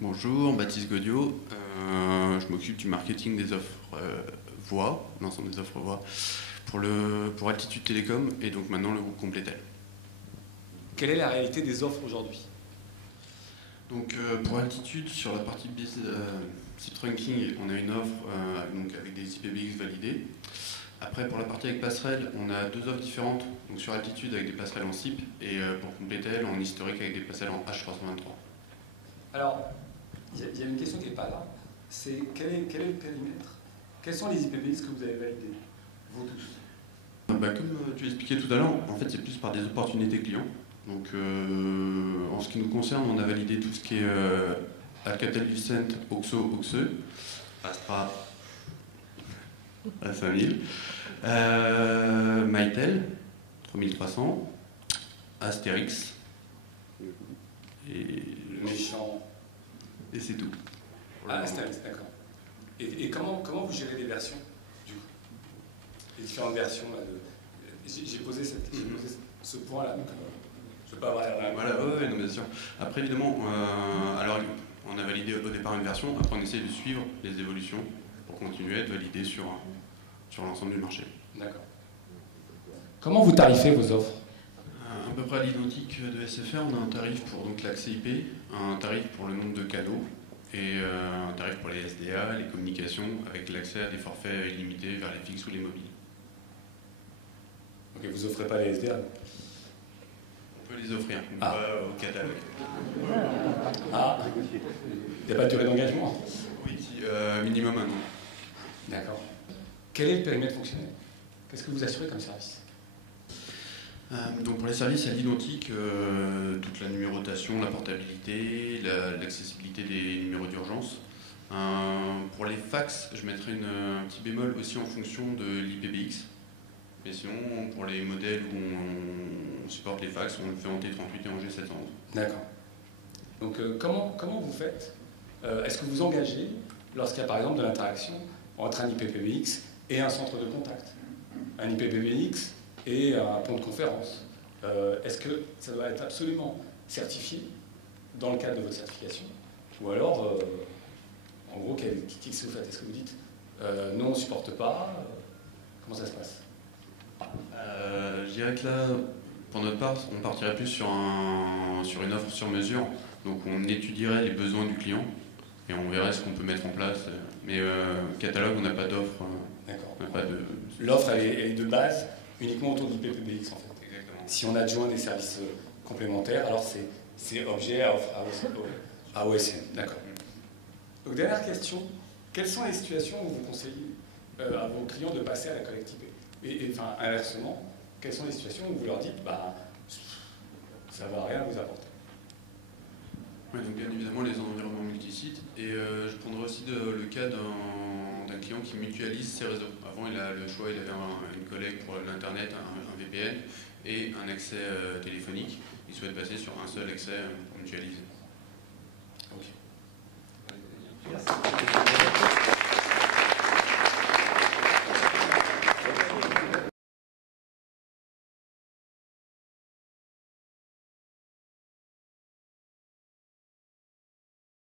Bonjour, Baptiste Godiot. Je m'occupe du marketing des offres voix, l'ensemble des offres voix, pour Altitude Télécom et donc maintenant le groupe Complétel. Quelle est la réalité des offres aujourd'hui? Donc pour Altitude, sur la partie SIP Trunking, on a une offre donc avec des IPBX validés. Après, pour la partie avec passerelle, on a deux offres différentes. Donc sur Altitude avec des passerelles en SIP et pour Complétel en historique avec des passerelles en H323. Alors, il y a une question qui n'est pas là. C'est quel est le périmètre? Quels sont les IPBX que vous avez validés, vous tous? Comme tu expliquais tout à l'heure, en fait c'est plus par des opportunités clients. Donc en ce qui nous concerne, on a validé tout ce qui est Alcatel-Lucent, OXO, OXE, Astra à 5000, Mytel 3300, Astérix et Méchant. Et c'est tout. Ah, Astérix, d'accord. Et comment vous gérez les versions, du coup? Les différentes versions là, j'ai posé ce point-là, donc je ne vais pas avoir l'air. Voilà, ouais, non, bien sûr. Après, évidemment, alors on a validé au départ une version, après on essaie de suivre les évolutions pour continuer à être validé sur l'ensemble du marché. D'accord. Comment vous tarifez vos offres? À peu près à l'identique de SFR, on a un tarif pour l'accès IP, un tarif pour le nombre de canaux et un tarif pour les SDA, les communications, avec l'accès à des forfaits illimités vers les fixes ou les mobiles. Ok, vous offrez pas les SDA? On peut les offrir, mais pas au catalogue. Ah, il n'y a pas de durée d'engagement? Oui, minimum un an. D'accord. Quel est le périmètre fonctionnel? Qu'est-ce que vous assurez comme service? Donc pour les services à l'identique, toute la numérotation, la portabilité, l'accessibilité des numéros d'urgence. Pour les fax, je mettrai un petit bémol aussi en fonction de l'IPBX. Mais sinon, pour les modèles où on supporte les fax, on le fait en T38 et en G711. D'accord. Donc comment vous faites? Est-ce que vous engagez lorsqu'il y a par exemple de l'interaction entre un IPBX et un centre de contact? Un IPBX et un pont de conférence. Est-ce que ça doit être absolument certifié dans le cadre de votre certification? Ou alors, en gros, qu'est-ce que vous faites? Est-ce que vous dites non, on ne supporte pas? Comment ça se passe? Je dirais que là, pour notre part, on partirait plus sur une offre sur mesure. Donc on étudierait les besoins du client et on verrait ce qu'on peut mettre en place. Mais catalogue, on n'a pas d'offre. D'accord. L'offre, elle est de base uniquement autour du PPBX en fait. Exactement. Si on adjoint des services complémentaires, alors c'est objet à OSN. D'accord. Donc dernière question, quelles sont les situations où vous conseillez à vos clients de passer à la collecte IP? Et enfin, inversement, quelles sont les situations où vous leur dites ça ne va rien vous apporter? Oui, donc bien évidemment les environnements multisites. Et je prendrai aussi le cas d'un client qui mutualise ses réseaux. Avant, il a le choix, il avait une collègue pour l'Internet, un VPN et un accès téléphonique. Il souhaite passer sur un seul accès mutualisé.